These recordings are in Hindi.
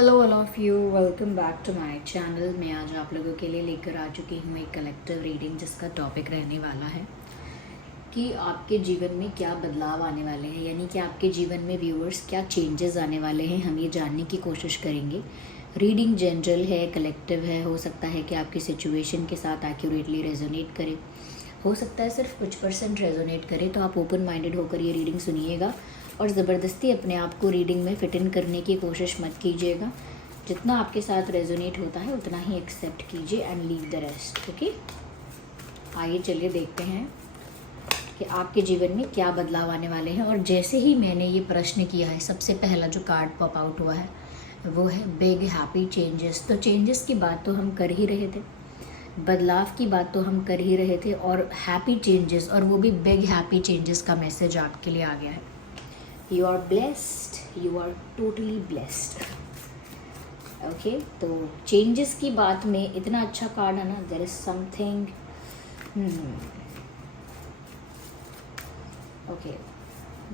Hello all of you, welcome back to my channel. मैं आज आप लोगों के लिए लेकर आ चुकी हूँ एक कलेक्टिव रीडिंग जिसका टॉपिक रहने वाला है कि आपके जीवन में क्या बदलाव आने वाले हैं, यानी कि आपके जीवन में व्यूअर्स क्या चेंजेस आने वाले हैं, हम ये जानने की कोशिश करेंगे। रीडिंग जनरल है, कलेक्टिव है, हो सकता है कि आपकी सिचुएशन के साथ एक्यूरेटली रेजोनेट करे, हो सकता है सिर्फ कुछ % रेजोनेट करे। तो आप ओपन माइंडेड होकर ये रीडिंग सुनिएगा और ज़बरदस्ती अपने आप को रीडिंग में फिट इन करने की कोशिश मत कीजिएगा। जितना आपके साथ रेजोनेट होता है उतना ही एक्सेप्ट कीजिए and leave the rest. Okay, आइए चलिए देखते हैं कि आपके जीवन में क्या बदलाव आने वाले हैं। और जैसे ही मैंने ये प्रश्न किया है, सबसे पहला जो कार्ड पॉप आउट हुआ है वो है बिग हैप्पी चेंजेस। तो चेंजेस की बात तो हम कर ही रहे थे, बदलाव की बात तो हम कर ही रहे थे, और हैप्पी चेंजेस, और वो भी बिग हैप्पी चेंजेस का मैसेज आपके लिए आ गया है। You are blessed, you are totally blessed. Okay, तो चेंजेस की बात में इतना अच्छा कार्ड है ना, there is something. Okay,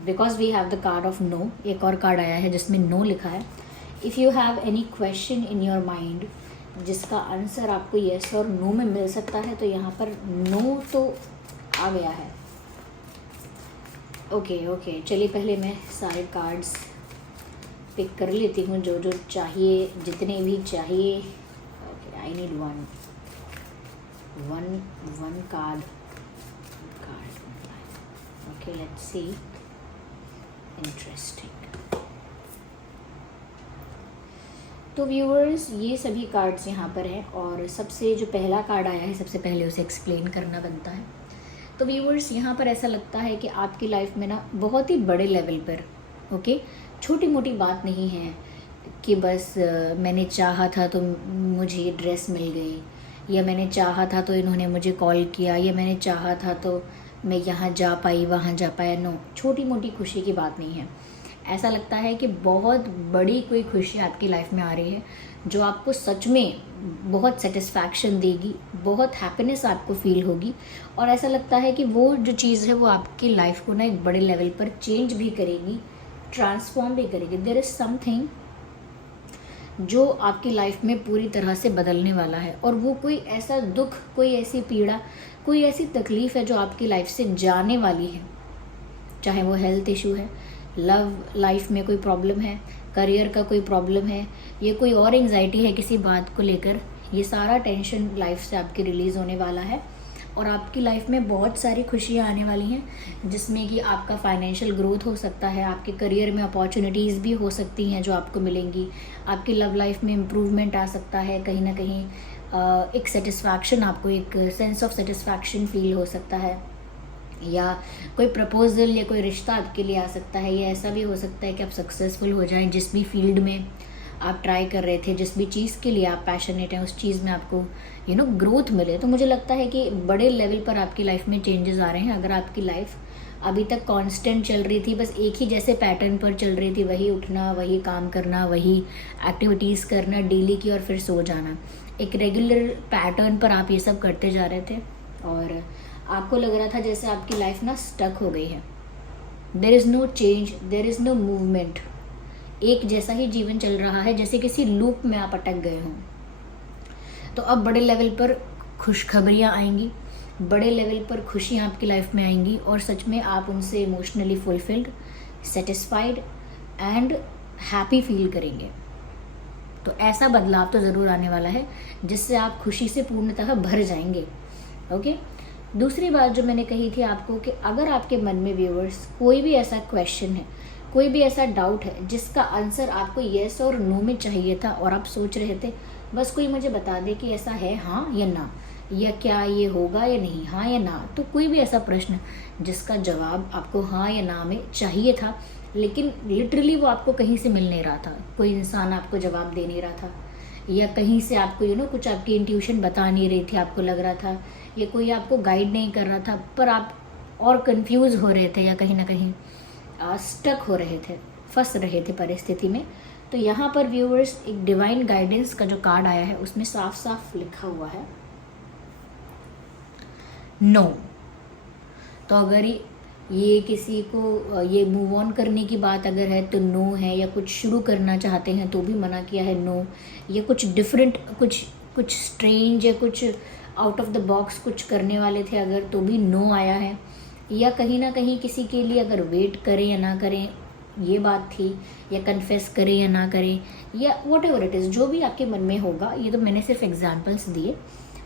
because we have the card of no. एक और कार्ड आया है जिसमें नो लिखा है। If you have any question in your mind जिसका आंसर आपको येस और नो में मिल सकता है, तो यहाँ पर नो तो आ गया है। ओके, चलिए पहले मैं सारे कार्ड्स पिक कर लेती हूँ जो जो चाहिए, जितने भी चाहिए। Okay, I need one card. Okay, let's see. Interesting. तो व्यूअर्स, ये सभी कार्ड्स यहाँ पर हैं और सबसे जो पहला कार्ड आया है सबसे पहले उसे एक्सप्लेन करना बनता है। तो व्यूअर्स, यहाँ पर ऐसा लगता है कि आपकी लाइफ में ना बहुत ही बड़े लेवल पर, ओके, छोटी मोटी बात नहीं है कि बस मैंने चाहा था तो मुझे ये ड्रेस मिल गई, या मैंने चाहा था तो इन्होंने मुझे कॉल किया, या मैंने चाहा था तो मैं यहाँ जा पाई वहाँ जा पाया। नो, छोटी मोटी खुशी की बात नहीं है। ऐसा लगता है कि बहुत बड़ी कोई खुशी आपकी लाइफ में आ रही है जो आपको सच में बहुत सेटिस्फैक्शन देगी, बहुत हैप्पीनेस आपको फील होगी। और ऐसा लगता है कि वो जो चीज़ है वो आपकी लाइफ को ना एक बड़े लेवल पर चेंज भी करेगी, ट्रांसफॉर्म भी करेगी। देयर इज़ समथिंग जो आपकी लाइफ में पूरी तरह से बदलने वाला है, और वो कोई ऐसा दुख, कोई ऐसी पीड़ा, कोई ऐसी तकलीफ़ है जो आपकी लाइफ से जाने वाली है। चाहे वो हेल्थ इशू है, लव लाइफ में कोई प्रॉब्लम है, करियर का कोई प्रॉब्लम है, ये कोई और एंग्जाइटी है किसी बात को लेकर, ये सारा टेंशन लाइफ से आपकी रिलीज़ होने वाला है। और आपकी लाइफ में बहुत सारी खुशियाँ आने वाली हैं, जिसमें कि आपका फाइनेंशियल ग्रोथ हो सकता है, आपके करियर में अपॉर्चुनिटीज़ भी हो सकती हैं जो आपको मिलेंगी, आपकी लव लाइफ में इम्प्रूवमेंट आ सकता है, कहीं ना कहीं एक सेटिस्फैक्शन, आपको एक सेंस ऑफ सेटिस्फैक्शन फील हो सकता है, या कोई प्रपोजल या कोई रिश्ता आपके लिए आ सकता है, या ऐसा भी हो सकता है कि आप सक्सेसफुल हो जाएं जिस भी फील्ड में आप ट्राई कर रहे थे, जिस भी चीज़ के लिए आप पैशनेट हैं, उस चीज़ में आपको ग्रोथ मिले। तो मुझे लगता है कि बड़े लेवल पर आपकी लाइफ में चेंजेस आ रहे हैं। अगर आपकी लाइफ अभी तक कांस्टेंट चल रही थी, बस एक ही जैसे पैटर्न पर चल रही थी, वही उठना, वही काम करना, वही एक्टिविटीज़ करना डेली की, और फिर सो जाना, एक रेगुलर पैटर्न पर आप ये सब करते जा रहे थे और आपको लग रहा था जैसे आपकी लाइफ ना स्टक हो गई है, there is no change, there is no movement, एक जैसा ही जीवन चल रहा है, जैसे किसी लूप में आप अटक गए हों। तो अब बड़े लेवल पर खुशखबरियाँ आएंगी, बड़े लेवल पर खुशियाँ आपकी लाइफ में आएंगी, और सच में आप उनसे emotionally fulfilled, satisfied and happy feel करेंगे। तो ऐसा बदलाव तो ज़रूर आने वाला है जिससे आप खुशी से पूर्णतः भर जाएंगे। ओके, दूसरी बात जो मैंने कही थी आपको कि अगर आपके मन में व्यूअर्स कोई भी ऐसा क्वेश्चन है, कोई भी ऐसा डाउट है जिसका आंसर आपको येस और नो में चाहिए था, और आप सोच रहे थे बस कोई मुझे बता दे कि ऐसा है हाँ या ना, या क्या ये होगा या नहीं, हाँ या ना, तो कोई भी ऐसा प्रश्न जिसका जवाब आपको हाँ या ना में चाहिए था, लेकिन लिटरली वो आपको कहीं से मिल नहीं रहा था, कोई इंसान आपको जवाब दे नहीं रहा था, या कहीं से आपको कुछ आपकी इंट्यूशन बता नहीं रही थी, आपको लग रहा था, या कोई आपको गाइड नहीं कर रहा था, पर आप और कंफ्यूज हो रहे थे, या कहीं ना कहीं स्टक हो रहे थे, फंस रहे थे परिस्थिति में। तो यहाँ पर व्यूअर्स, एक डिवाइन गाइडेंस का जो कार्ड आया है उसमें साफ साफ लिखा हुआ है नो। तो अगर ये किसी को ये मूव ऑन करने की बात अगर है तो नो है, या कुछ शुरू करना चाहते हैं तो भी मना किया है नो, या कुछ डिफरेंट, कुछ स्ट्रेंज या कुछ आउट ऑफ द बॉक्स कुछ करने वाले थे अगर, तो भी नो आया है। या कहीं ना कहीं किसी के लिए अगर वेट करें या ना करें ये बात थी, या कन्फेस करें या ना करें, या वॉट एवर इट इज़, जो भी आपके मन में होगा, ये तो मैंने सिर्फ एग्जाम्पल्स दिए,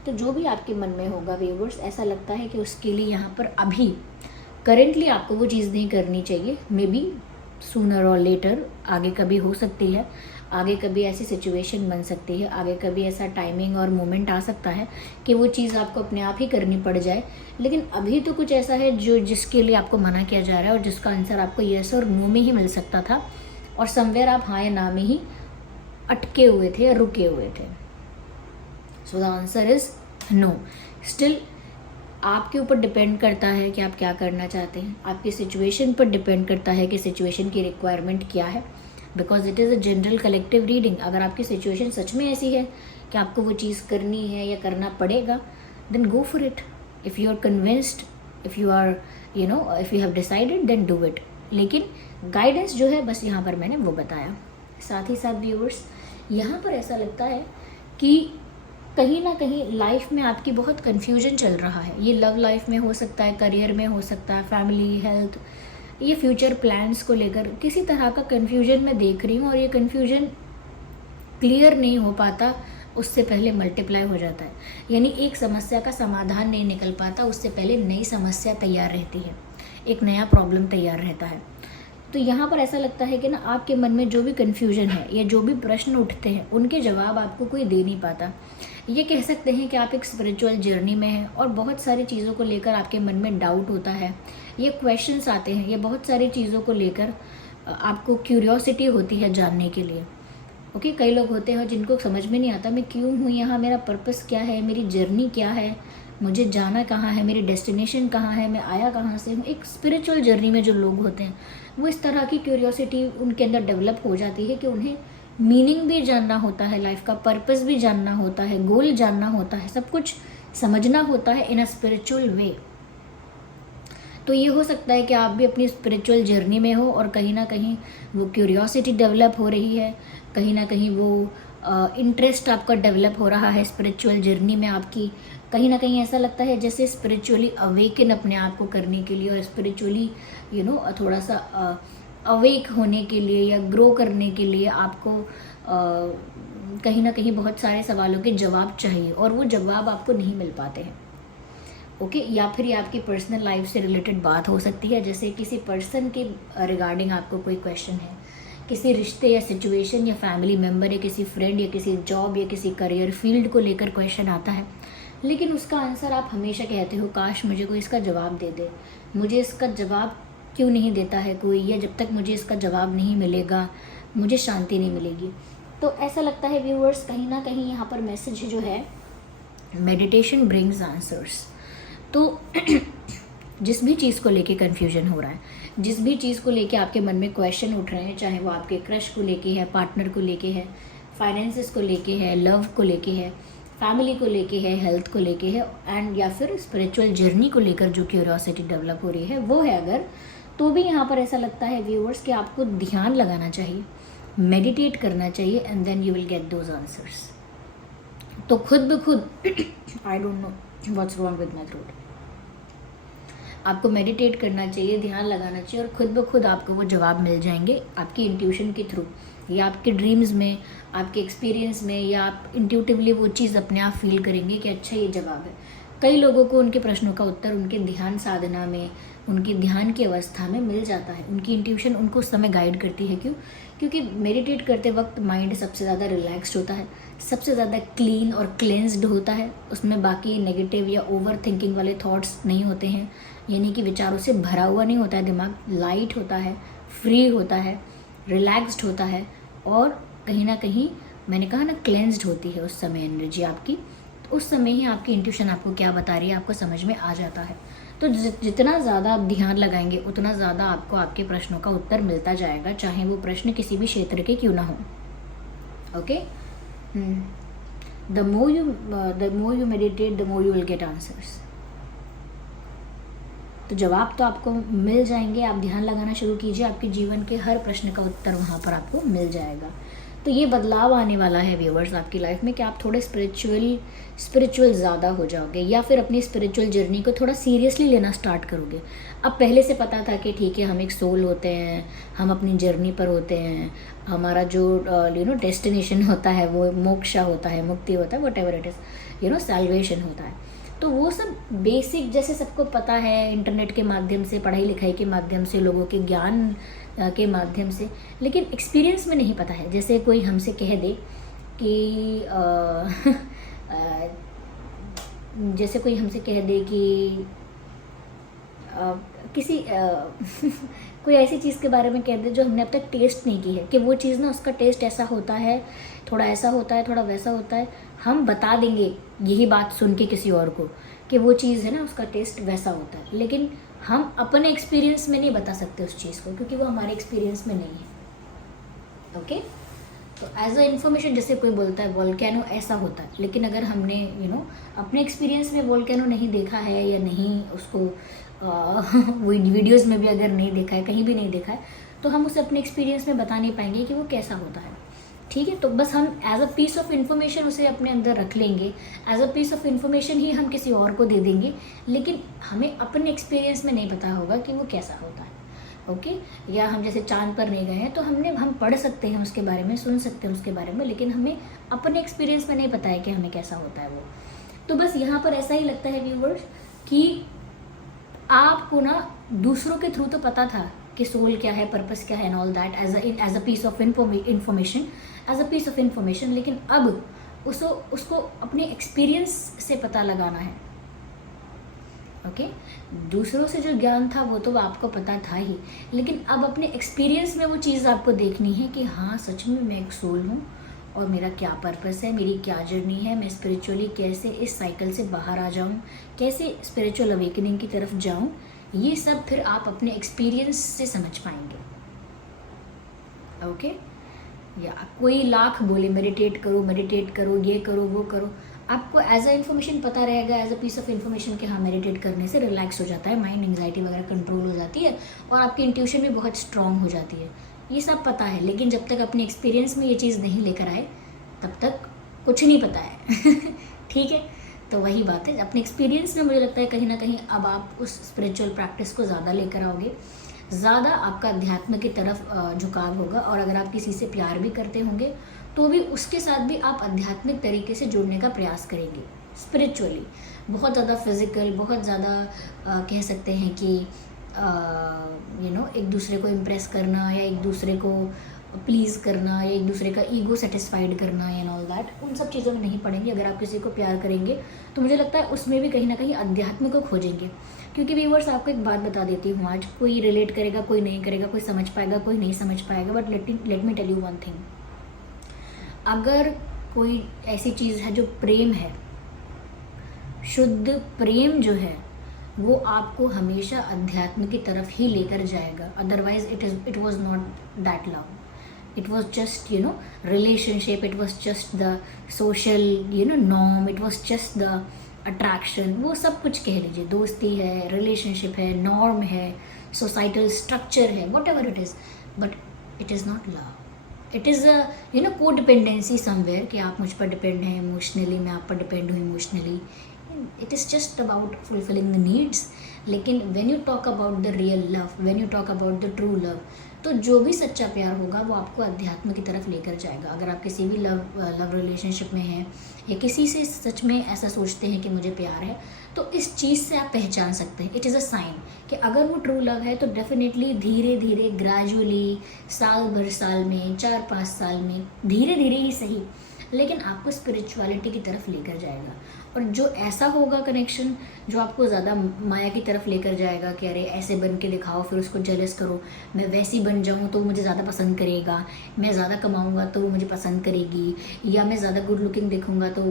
तो जो भी आपके मन में होगा व्यूअर्स, ऐसा लगता है कि उसके लिए यहाँ पर अभी करेंटली आपको वो चीज़ नहीं करनी चाहिए। मे बी सूनर और लेटर, आगे कभी हो सकती है, आगे कभी ऐसी सिचुएशन बन सकती है, आगे कभी ऐसा टाइमिंग और मोमेंट आ सकता है कि वो चीज़ आपको अपने आप ही करनी पड़ जाए। लेकिन अभी तो कुछ ऐसा है जो जिसके लिए आपको मना किया जा रहा है और जिसका आंसर आपको येस और नो में ही मिल सकता था, और समवेयर आप हाँ या ना में ही अटके हुए थे या रुके हुए थे। So the answer is no. Still आपके ऊपर डिपेंड करता है कि आप क्या करना चाहते हैं, आपकी सिचुएशन पर डिपेंड करता है कि सिचुएशन की रिक्वायरमेंट क्या है, because it is a general collective reading. अगर आपकी सिचुएशन सच में ऐसी है कि आपको वो चीज़ करनी है या करना पड़ेगा, then go for it. If you are convinced, if you are if you have decided, then do it. लेकिन गाइडेंस जो है बस यहाँ पर मैंने वो बताया। साथ ही साथ व्यूअर्स, यहाँ पर ऐसा लगता है कि कहीं ना कहीं लाइफ में आपकी बहुत कन्फ्यूजन चल रहा है। ये लव लाइफ में हो सकता है, करियर में हो सकता है, फैमिली, हेल्थ, ये फ्यूचर प्लान्स को लेकर किसी तरह का कन्फ्यूजन मैं देख रही हूँ, और ये कन्फ्यूजन क्लियर नहीं हो पाता, उससे पहले मल्टीप्लाई हो जाता है। यानी एक समस्या का समाधान नहीं निकल पाता, उससे पहले नई समस्या तैयार रहती है, एक नया प्रॉब्लम तैयार रहता है। तो यहाँ पर ऐसा लगता है कि ना आपके मन में जो भी कन्फ्यूजन है या जो भी प्रश्न उठते हैं, उनके जवाब आपको कोई दे नहीं पाता। ये कह सकते हैं कि आप एक स्पिरिचुअल जर्नी में हैं और बहुत सारी चीज़ों को लेकर आपके मन में डाउट होता है, ये क्वेश्चंस आते हैं, ये बहुत सारी चीज़ों को लेकर आपको क्यूरियोसिटी होती है जानने के लिए। ओके, कई लोग होते हैं जिनको समझ में नहीं आता मैं क्यों हूँ यहाँ, मेरा पर्पस क्या है, मेरी जर्नी क्या है, मुझे जाना कहाँ है, मेरी डेस्टिनेशन कहाँ है, मैं आया कहाँ से हूँ। एक स्पिरिचुअल जर्नी में जो लोग होते हैं वो इस तरह की क्यूरियोसिटी उनके अंदर डेवलप हो जाती है कि उन्हें मीनिंग भी जानना होता है, लाइफ का पर्पस भी जानना होता है, गोल जानना होता है, सब कुछ समझना होता है इन अ स्पिरिचुअल वे। तो ये हो सकता है कि आप भी अपनी स्पिरिचुअल जर्नी में हो और कहीं ना कहीं वो क्यूरियोसिटी डेवलप हो रही है, कहीं ना कहीं वो इंटरेस्ट आपका डेवलप हो रहा है स्पिरिचुअल जर्नी में आपकी। कहीं ना कहीं ऐसा लगता है जैसे स्पिरिचुअली अवेकन अपने आप को करने के लिए और स्पिरिचुअली थोड़ा सा अवेक होने के लिए या ग्रो करने के लिए आपको कहीं ना कहीं बहुत सारे सवालों के जवाब चाहिए, और वो जवाब आपको नहीं मिल पाते हैं। ओके, या फिर ये आपकी पर्सनल लाइफ से रिलेटेड बात हो सकती है, जैसे किसी पर्सन के रिगार्डिंग आपको कोई क्वेश्चन है, किसी रिश्ते या सिचुएशन या फैमिली मेम्बर या किसी फ्रेंड या किसी जॉब या किसी करियर फील्ड को लेकर क्वेश्चन आता है, लेकिन उसका आंसर आप हमेशा कहते हो काश मुझे कोई इसका जवाब दे दे, मुझे इसका जवाब क्यों नहीं देता है कोई, या जब तक मुझे इसका जवाब नहीं मिलेगा मुझे शांति नहीं मिलेगी। तो ऐसा लगता है व्यूअर्स, कहीं ना कहीं यहाँ पर मैसेज जो है, मेडिटेशन ब्रिंग्स आंसर्स। तो जिस भी चीज़ को लेके कन्फ्यूजन हो रहा है, जिस भी चीज़ को लेके आपके मन में क्वेश्चन उठ रहे हैं, चाहे वो आपके क्रश को लेके है, पार्टनर को लेके है, फाइनेंसेस को लेके है, लव को लेके है, फैमिली को लेके है, हेल्थ को लेके है, एंड या फिर स्पिरिचुअल जर्नी को लेकर जो क्यूरियोसिटी डेवलप हो रही है वो है अगर, तो भी यहाँ पर ऐसा लगता है व्यूअर्स कि आपको ध्यान लगाना चाहिए, मेडिटेट करना चाहिए, and then you will get those answers. तो खुद ब खुद I don't know what's wrong with my throat, आपको मेडिटेट करना चाहिए, ध्यान लगाना चाहिए, और खुद ब खुद आपको वो जवाब मिल जाएंगे आपकी इंट्यूशन के थ्रू, या आपके ड्रीम्स में, आपके एक्सपीरियंस में, या आप इंट्यूटिवली वो चीज़ अपने आप फील करेंगे कि अच्छा ये जवाब है। कई लोगों को उनके प्रश्नों का उत्तर उनके ध्यान साधना में, उनकी ध्यान की अवस्था में मिल जाता है, उनकी इंट्यूशन उनको उस समय गाइड करती है। क्यों? क्योंकि मेडिटेट करते वक्त माइंड सबसे ज़्यादा रिलैक्स्ड होता है, सबसे ज़्यादा क्लीन और क्लेंस्ड होता है, उसमें बाकी नेगेटिव या ओवर थिंकिंग वाले थॉट्स नहीं होते हैं, यानी कि विचारों से भरा हुआ नहीं होता है दिमाग, लाइट होता है, फ्री होता है, रिलैक्स्ड होता है, और कहीं ना कहीं मैंने कहा ना क्लेंस्ड होती है उस समय एनर्जी आपकी। तो उस समय ही आपकी इंट्यूशन आपको क्या बता रही है आपको समझ में आ जाता है। तो जितना ज़्यादा आप ध्यान लगाएंगे उतना ज़्यादा आपको आपके प्रश्नों का उत्तर मिलता जाएगा, चाहे वो प्रश्न किसी भी क्षेत्र के क्यों ना हो। Okay, the more you meditate the more you will gate answers. तो जवाब तो आपको मिल जाएंगे, आप ध्यान लगाना शुरू कीजिए, आपके जीवन के हर प्रश्न का उत्तर वहाँ पर आपको मिल जाएगा। तो ये बदलाव आने वाला है व्यूवर्स आपकी लाइफ में कि आप थोड़े स्पिरिचुअल ज़्यादा हो जाओगे, या फिर अपनी स्पिरिचुअल जर्नी को थोड़ा सीरियसली लेना स्टार्ट करोगे। अब पहले से पता था कि ठीक है हम एक सोल होते हैं, हम अपनी जर्नी पर होते हैं, हमारा जो डेस्टिनेशन होता है वो मोक्षा होता है, मुक्ति होता है, व्हाटएवर इट इज़ सैल्वेशन होता है। तो वो सब बेसिक जैसे सबको पता है इंटरनेट के माध्यम से, पढ़ाई लिखाई के माध्यम से, लोगों के ज्ञान के माध्यम से, लेकिन एक्सपीरियंस में नहीं पता है। जैसे कोई हमसे कह दे कि जैसे कोई हमसे कह दे कि किसी कोई ऐसी चीज़ के बारे में कह दे जो हमने अब तक टेस्ट नहीं की है, कि वो चीज़ ना उसका टेस्ट ऐसा होता है, थोड़ा ऐसा होता है, थोड़ा वैसा होता है, हम बता देंगे यही बात सुन के किसी और को कि वो चीज़ है ना उसका टेस्ट वैसा होता है, लेकिन हम अपने एक्सपीरियंस में नहीं बता सकते उस चीज़ को, क्योंकि वो हमारे एक्सपीरियंस में नहीं है। ओके, तो एज अ इन्फॉर्मेशन जैसे कोई बोलता है वोल्केनो ऐसा होता है, लेकिन अगर हमने अपने एक्सपीरियंस में वोल्केनो नहीं देखा है, या नहीं उसको वीडियोज़ में भी अगर नहीं देखा है, कहीं भी नहीं देखा है, तो हम उसे अपने एक्सपीरियंस में बता नहीं पाएंगे कि वो कैसा होता है। ठीक है, तो बस हम as a piece of information उसे अपने अंदर रख लेंगे, as a piece of information ही हम किसी और को दे देंगे, लेकिन हमें अपने एक्सपीरियंस में नहीं पता होगा कि वो कैसा होता है। ओके, या हम जैसे चांद पर नहीं गए हैं तो हम पढ़ सकते हैं उसके बारे में, सुन सकते हैं उसके बारे में, लेकिन हमें अपने एक्सपीरियंस में नहीं पता है कि हमें कैसा होता है वो। तो बस यहाँ पर ऐसा ही लगता है व्यूवर्स कि आपको ना दूसरों के थ्रू तो पता था कि सोल क्या है, पर्पस क्या है and all that, as a piece of information, लेकिन अब उसको अपने एक्सपीरियंस से पता लगाना है। ओके, दूसरों से जो ज्ञान था वो तो आपको पता था ही, लेकिन अब अपने एक्सपीरियंस में वो चीज़ आपको देखनी है कि हाँ सच में मैं एक सोल हूँ, और मेरा क्या पर्पस है, मेरी क्या जर्नी है, मैं स्पिरिचुअली कैसे इस साइकिल से बाहर आ जाऊँ, कैसे स्पिरिचुअल अवेकनिंग की तरफ जाऊँ, ये सब फिर आप अपने एक्सपीरियंस से समझ पाएंगे। ओके, या कोई लाख बोले मेडिटेट करो, ये करो, वो करो, आपको एज अ इन्फॉर्मेशन पता रहेगा, as a piece of information कि हाँ मेडिटेट करने से रिलैक्स हो जाता है माइंड, एंग्जाइटी वगैरह कंट्रोल हो जाती है, और आपकी इंट्यूशन भी बहुत स्ट्रांग हो जाती है, ये सब पता है। लेकिन जब तक अपने एक्सपीरियंस में ये चीज़ नहीं लेकर आए तब तक कुछ नहीं पता है। ठीक है, तो वही बात है, अपने एक्सपीरियंस में मुझे लगता है कहीं ना कहीं अब आप उस स्पिरिचुअल प्रैक्टिस को ज़्यादा लेकर आओगे, ज़्यादा आपका अध्यात्म की तरफ झुकाव होगा, और अगर आप किसी से प्यार भी करते होंगे तो भी उसके साथ भी आप आध्यात्मिक तरीके से जुड़ने का प्रयास करेंगे स्पिरिचुअली, बहुत ज़्यादा फिजिकल, बहुत ज़्यादा कह सकते हैं कि एक दूसरे को इम्प्रेस करना, या एक दूसरे को प्लीज़ करना, या एक दूसरे का ईगो सेटिस्फाइड करना एंड ऑल दैट, उन सब चीज़ों में नहीं पड़ेंगे। अगर आप किसी को प्यार करेंगे तो मुझे लगता है उसमें भी कहीं ना कहीं अध्यात्म को खोजेंगे, क्योंकि व्यूअर्स आपको एक बात बता देती हूँ, आज कोई रिलेट करेगा, कोई नहीं करेगा, कोई समझ पाएगा, कोई नहीं समझ पाएगा, but let me tell you one thing, अगर कोई ऐसी चीज़ है जो प्रेम है, शुद्ध प्रेम जो है, वो आपको हमेशा अध्यात्म की तरफ ही लेकर जाएगा, otherwise it was not that love, it was just relationship, it was just the social norm, it was just the attraction, वो सब कुछ कह लीजिए, दोस्ती है, रिलेशनशिप है, नॉर्म है, सोसाइटल स्ट्रक्चर है, what ever it is, but it is not love, it is a को डिपेंडेंसी समवेयर, कि आप मुझ पर डिपेंड हैं इमोशनली, मैं आप पर डिपेंड हूँ emotionally, it is just about fulfilling the needs. लेकिन when you talk about the real love, when you talk about the true love, तो जो भी सच्चा प्यार होगा वो आपको अध्यात्म की तरफ लेकर जाएगा। अगर आप किसी भी लव रिलेशनशिप में हैं, या किसी से सच में ऐसा सोचते हैं कि मुझे प्यार है, तो इस चीज़ से आप पहचान सकते हैं, इट इज़ अ साइन कि अगर वो ट्रू लव है, तो डेफिनेटली धीरे धीरे ग्रेजुअली, साल भर साल में, 4-5 साल में, धीरे धीरे ही सही, लेकिन आपको स्पिरिचुअलिटी की तरफ लेकर जाएगा। और जो ऐसा होगा कनेक्शन जो आपको ज़्यादा माया की तरफ लेकर जाएगा, कि अरे ऐसे बन के दिखाओ, फिर उसको जेलस करो, मैं वैसी बन जाऊँ तो मुझे ज़्यादा पसंद करेगा, मैं ज़्यादा कमाऊँगा तो वो मुझे पसंद करेगी, या मैं ज़्यादा गुड लुकिंग देखूँगा तो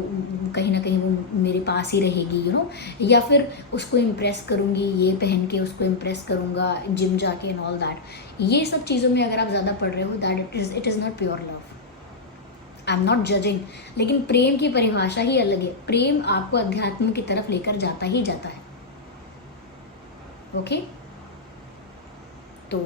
कहीं ना कहीं वो मेरे पास ही रहेगी, या फिर उसको इम्प्रेस करूँगी, ये पहन के उसको इम्प्रेस करूँगा जिम जाके एंड ऑल दैट, ये सब चीज़ों में अगर आप ज़्यादा पढ़ रहे हो, that it is not pure love. I am not judging, लेकिन प्रेम की परिभाषा ही अलग है, प्रेम आपको अध्यात्म की तरफ लेकर जाता ही जाता है। ओके। तो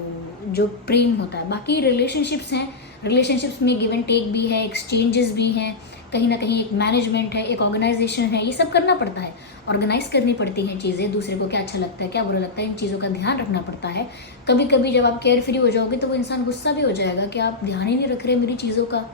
जो प्रेम होता है, बाकी रिलेशनशिप्स हैं, रिलेशनशिप्स में गिव एंड टेक भी है, एक्सचेंजेस भी हैं, कहीं ना कहीं एक मैनेजमेंट है, एक ऑर्गेनाइजेशन है, ये सब करना पड़ता है, ऑर्गेनाइज करनी पड़ती हैं चीज़ें, दूसरे को क्या अच्छा लगता है क्या बुरा लगता है, इन चीज़ों का ध्यान रखना पड़ता है। कभी कभी जब आप केयर फ्री हो जाओगे तो वो इंसान गुस्सा भी हो जाएगा कि आप ध्यान ही नहीं रख रहे मेरी चीज़ों का,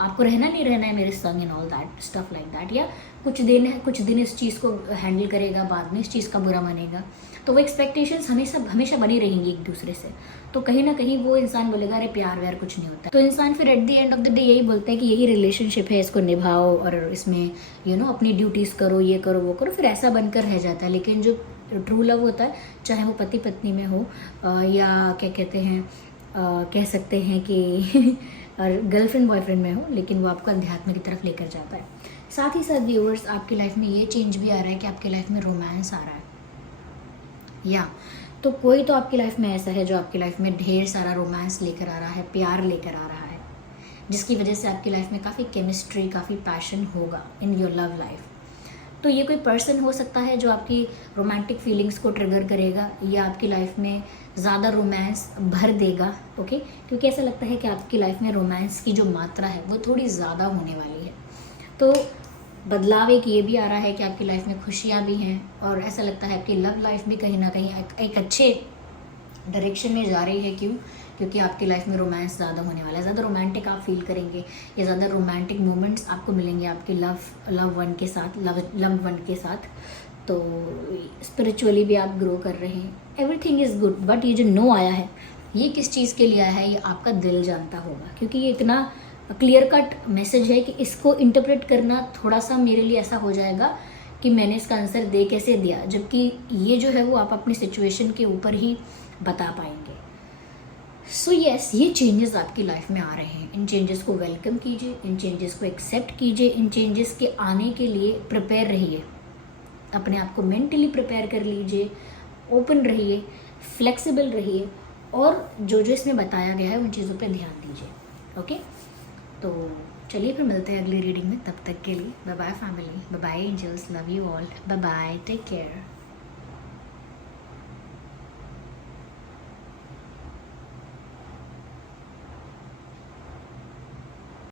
आपको रहना नहीं रहना है मेरे संग, in all that stuff like that. या कुछ दिन इस चीज़ को हैंडल करेगा, बाद में इस चीज़ का बुरा मानेगा, तो वो एक्सपेक्टेशंस हमेशा बनी रहेंगी एक दूसरे से। तो कहीं ना कहीं वो इंसान बोलेगा अरे प्यार व्यार कुछ नहीं होता। तो इंसान फिर at the end of the day यही बोलता है कि यही रिलेशनशिप है, इसको निभाओ और इसमें अपनी ड्यूटीज़ करो, ये करो वो करो, फिर ऐसा बनकर रह जाता है। लेकिन जो ट्रू लव होता है, चाहे वो पति पत्नी में हो या क्या कहते हैं कह सकते हैं कि गर्लफ्रेंड बॉयफ्रेंड में हो, लेकिन वो आपको अध्यात्म की तरफ लेकर जाता है। साथ ही साथ व्यूअर्स, आपकी लाइफ में ये चेंज भी आ रहा है कि आपकी लाइफ में रोमांस आ रहा है, या तो कोई तो आपकी लाइफ में ऐसा है जो आपकी लाइफ में ढेर सारा रोमांस लेकर आ रहा है, प्यार लेकर आ रहा है, जिसकी वजह से आपकी लाइफ में काफ़ी केमिस्ट्री, काफ़ी पैशन होगा इन योर लव लाइफ। तो ये कोई पर्सन हो सकता है जो आपकी रोमांटिक फीलिंग्स को ट्रिगर करेगा या आपकी लाइफ में ज़्यादा रोमांस भर देगा, ओके। क्योंकि ऐसा लगता है कि आपकी लाइफ में रोमांस की जो मात्रा है वो थोड़ी ज़्यादा होने वाली है। तो बदलाव एक ये भी आ रहा है कि आपकी लाइफ में खुशियाँ भी हैं, और ऐसा लगता है आपकी लव लाइफ भी कहीं ना कहीं एक अच्छे डायरेक्शन में जा रही है। क्यों? क्योंकि आपकी लाइफ में रोमांस ज़्यादा होने वाला है, ज़्यादा रोमांटिक आप फील करेंगे, या ज़्यादा रोमांटिक मोमेंट्स आपको मिलेंगे आपके लव वन के साथ। तो स्पिरिचुअली भी आप ग्रो कर रहे हैं, एवरीथिंग इज़ गुड। बट ये जो नो आया है, ये किस चीज़ के लिए आया है, ये आपका दिल जानता होगा, क्योंकि ये इतना क्लियर कट मैसेज है कि इसको इंटरप्रेट करना थोड़ा सा मेरे लिए ऐसा हो जाएगा कि मैंने इसका आंसर दे कैसे दिया, जबकि ये जो है वो आप अपनी सिचुएशन के ऊपर ही बता पाएंगे। सो यस, ये चेंजेस आपकी लाइफ में आ रहे हैं। इन चेंजेस को वेलकम कीजिए, इन चेंजेस को एक्सेप्ट कीजिए, इन चेंजेस के आने के लिए प्रिपेयर रहिए, अपने आप को मेंटली प्रिपेयर कर लीजिए, ओपन रहिए, फ्लेक्सिबल रहिए, और जो इसमें बताया गया है उन चीज़ों पे ध्यान दीजिए, ओके। तो चलिए फिर मिलते हैं अगली रीडिंग में, तब तक के लिए bye bye family, bye bye angels, love you all, bye bye, take care.